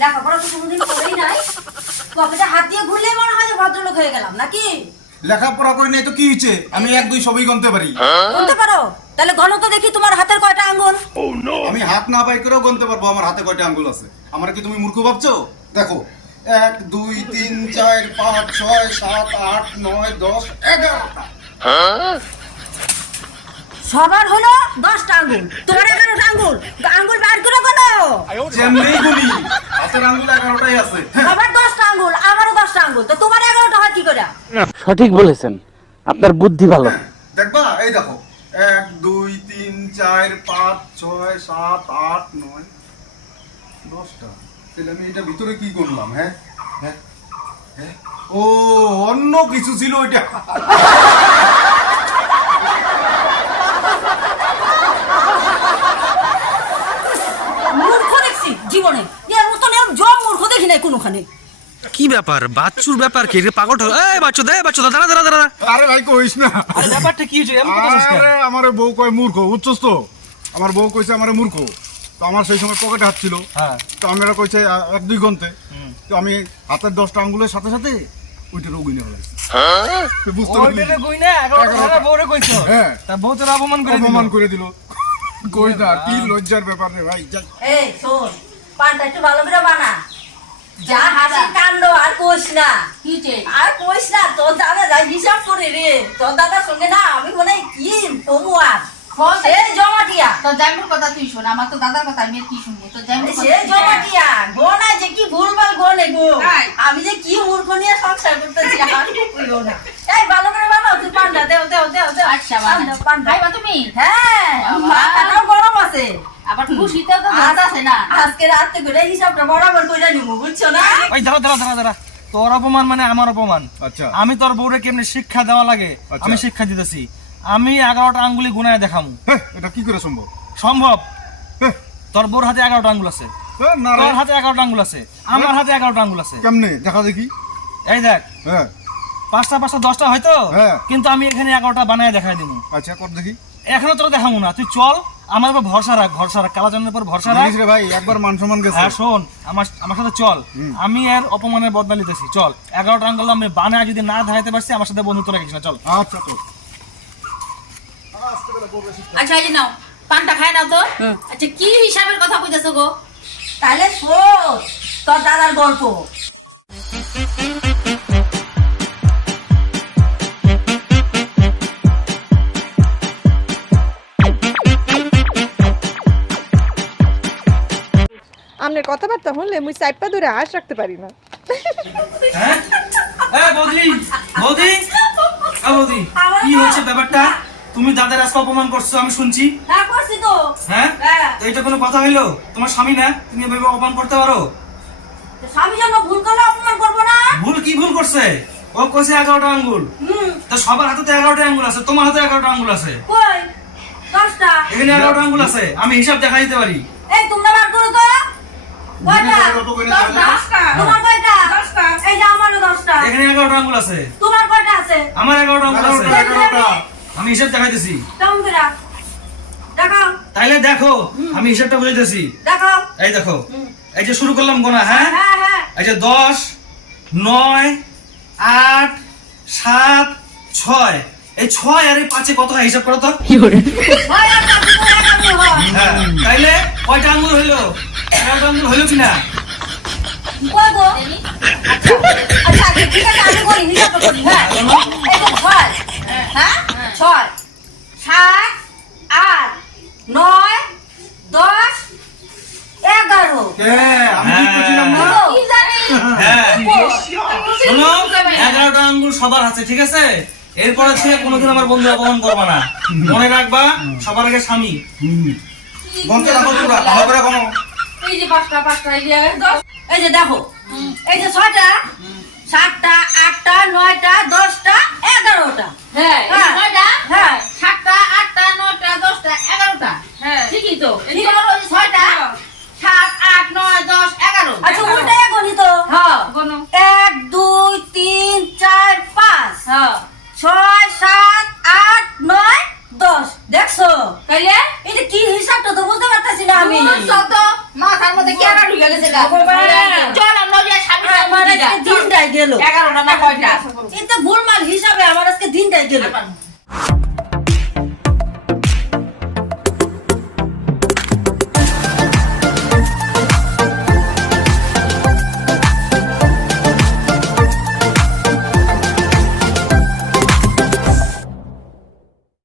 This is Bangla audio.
লেখাপড়া তো কোনোদিন করেই নাই। পকেটে হাত দিয়ে ঘুরলেই মনে হয় যে ভদ্রলোক হয়ে গেলাম নাকি? লেখাপড়া করি নাই তো কি হয়েছে আমি এক দুই সবই গনতে পারি। পারো? তাহলে ঘন তো দেখি তোমার হাতের কয়টা আঙ্গুল। আমি হাত না বাই করেও গনতে পারব আমার হাতে কয়টা আঙ্গুল আছে। আমার কি তুমি মূর্খ ভাবছ? দেখো এক দুই তিন চার পাঁচ ছয় সাত আট নয় দশ এগারোটা। সবার হলো দশটা আঙ্গুল। তোমার এগারোটা আঙ্গুল। তো আঙ্গুল বার করে যেমনি গুলি হাতের আঙ্গুল এগারোটাই আছে। সবার দশটা আঙ্গুল আমারও দশটা আঙ্গুল তো তোমার এগারোটা হয় কি করে? সঠিক বলেছেন। আপনার বুদ্ধি ভালো। দেখবা এই দেখো এক দুই তিন চার পাঁচ ছয় সাত আট নয় দশটা। তাহলে আমি এটা ভিতরে কি করলাম হ্যাঁ? হ্যাঁ? হ্যাঁ? ও অন্য কিছু ছিল ওইটা। জীবনে এর মতন এরকম জম মূর্খ দেখি নাই কোনোখানে কি ব্যাপার? বাচ্চুর ব্যাপার কি? রে পাগল হলো এই বাচ্চু দে বাচ্চু দাঁড়া দাঁড়া দাঁড়া। আরে ভাই কইস না। ব্যাপারটা কি হয়েছে? আরে আমার বউ কয় মূর্খ বুঝছস তো? আমার বউ কইছে আমার মূর্খ। তো আমার সেই সময় পকেটে হাত ছিল। হ্যাঁ। তো আমি ওরা কইছে এক দুই গন্তে তো আমি হাতের দশটা আঙ্গুলের সাথে সাথে ওইটার অগুনে হলাইছি তুই বুঝতে পারলি? হ্যাঁ। তা বউ তোর অপমান করে অপমান করে দিল। কই না কি লজ্জার ব্যাপার রে ভাই এই শোন পানটা একটু ভালো করে বানা। যা হাসি কাণ্ড আর কোষ না। আর কোষ না তোর দাদা যা হিসাব করে রে। তোর দাদার সঙ্গে না আমি মনে হয় কি তবু আর সে জমাটিয়া। তো জাইমুর কথা তুই শোন আমার তো দাদার কথা আমি কি শুনব? তো জাইমুর সে জমাটিয়া। গোনা যে কি ভুলভাল গোনে গো। আমি যে কি মূর্খ নিয়ে সংসার করতেছি আর কইও না। এই ভালো করে বানাও তুই পান্ডা দেও দেও দেও দেও। আচ্ছা পান্ডা পান্ডা। তুমি? হ্যাঁ মাথাটাও গরম আছে। আবার খুশিতেও তো ভাত আছে না। আজকে রাতে করে হিসাবটা বরাবর কইরা নিমু বুঝছ না? ওই দাঁড়া দাঁড়া দাঁড়া দাঁড়া। তোর অপমান মানে আমার অপমান। আচ্ছা। আমি তোর বউরে কেমনে শিক্ষা দেওয়া লাগে আচ্ছা। আমি শিক্ষা দিতেছি। আমি এগারোটা আঙ্গুলি গুনায় দেখামু। এটা কি করে সম্ভব? সম্ভব? তোর বউর হাতে এগারোটা আঙ্গুল আছে। তোর হাতে এগারোটা আঙ্গুল আছে। আমার হাতে এগারোটা আঙ্গুল আছে। কেমনে? দেখা দেখি। এই দেখ। হ্যাঁ পাঁচটা পাঁচটা দশটা হয়তো? হ্যাঁ। কিন্তু আমি এখানে এগারোটা বানায় দেখাই দিব আচ্ছা কর দেখি। এখনও তোর দেখাবো না। তুই চল। আমার উপর ভরসা রাখ ভরসা রাখ। কালাচন্দ্রের উপর ভরসা রাখ। রে ভাই একবার মান সম্মান গেছে। হ্যাঁ শোন আমার আমার সাথে চল। হুম। আমি এর অপমানের বদলা নিতেছি চল। এগারোটা আঙ্গুল আমি বানায় যদি না দেখাইতে পারছি আমার সাথে বন্ধুত্ব রাখিস না চল। আচ্ছা তো আচ্ছা এই নাও পানটা খাই নাও তো। আচ্ছা কি হিসাবের কথা কইতেছো গো? তাহলে শোন তোর দাদার গল্প। কথাবার্তা শুনলে মুই চাইপা ধরে আশ রাখতে পারি না। হ্যাঁ? বৌদি কি হয়েছে ব্যাপারটা? তুমি দাদার আজকে অপমান করছ আমি শুনছি। হ্যাঁ করছি তো। হ্যাঁ? হ্যাঁ। তো এটা কোনো কথা হইল? তোমার স্বামী না? তুমি এভাবে অপমান করতে পারো? স্বামী জন্য ভুল করলে অপমান করব না। ভুল কি ভুল করছে? ও কইছে এগারোটা আঙ্গুল। হুম। তো সবার হাতে তো এগারোটা আঙ্গুল আছে তোমার হাতে এগারোটা আঙ্গুল আছে। এখানে এগারোটা আঙ্গুল আছে আমি হিসাব দেখা দিতে পারি। এই তোমরা আমি হিসাব দেখাইতেছি। কেমন করে? দেখাও। তাইলে দেখো আমি হিসাবটা বুঝাইতেছি। এই দেখো এই যে শুরু করলাম গোনা হ্যাঁ? হ্যাঁ হ্যাঁ এই যে দশ নয় আট সাত ছয়। এই ছয় আর এই পাঁচে কত হয় হিসাব করো তো? তাইলে কয়টা আঙ্গুল হইল? এগারোটা আঙ্গুল হইল কিনা? আচ্ছা, আচ্ছা, ঠিক আছে, আমি করি, হিসাবটা করি, হ্যাঁ। এই যে ছয়, হ্যাঁ? ছয়, সাত, আট, নয়, দশ, এগারো। হ্যাঁ হ্যাঁ। এগারোটা আঙ্গুল সবার আছে ঠিক আছে? এরপরে থেকে কোনোদিন আমার বন্ধু অপমান করবা না। মনে রাখবা সবার আগে স্বামী। গন্তে রাখো তোরা ভালো করে কোনো এই যে পাঁচটা পাঁচটা এই যে দশ এই যে দেখো এই যে ছয়টা সাতটা আটটা নয়টা দশটা এগারোটা। হ্যাঁ হ্যাঁ। ছয়টা হ্যাঁ। সাতটা আটটা নয়টা দশটা এগারোটা। হ্যাঁ। ঠিকই তো? গেল। এগারোটা না কয়টা? কিন্তু ভুলমাল হিসাবে আমার আজকে দিনটাই গেল।